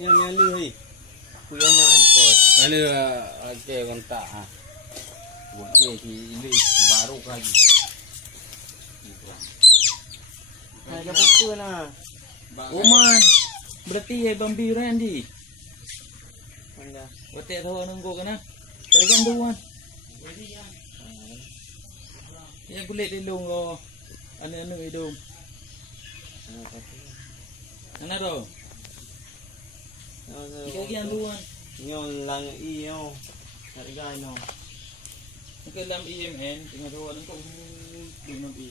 Yang nyala ni. Aku yang nak report. Mana okey kontak ah. Okey ini baru lagi. Hai dah apa lah. Oman. Berarti ai bambiran di. Mana? Otek tahu nunggu kana. Kalian tuan. Yang kulit dilung lo. Anu hidung. Mana tu? Kalian tuan. Nyon lang iyo. Harga no. Cái làm IMN thì người ta nó cũng đừng làm gì.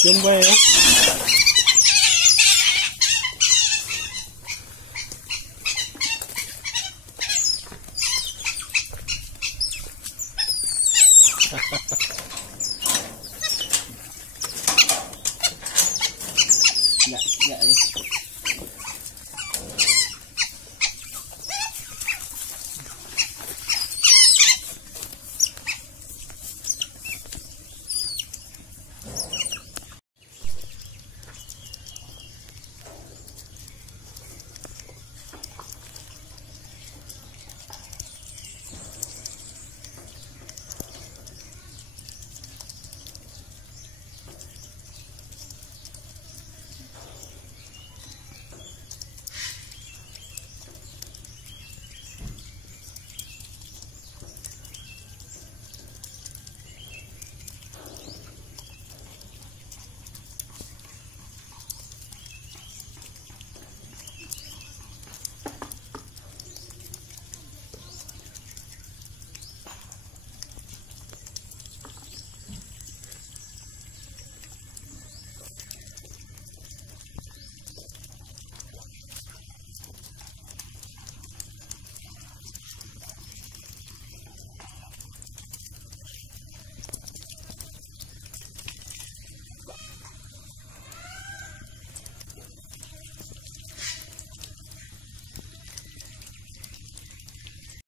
Jumpa ya.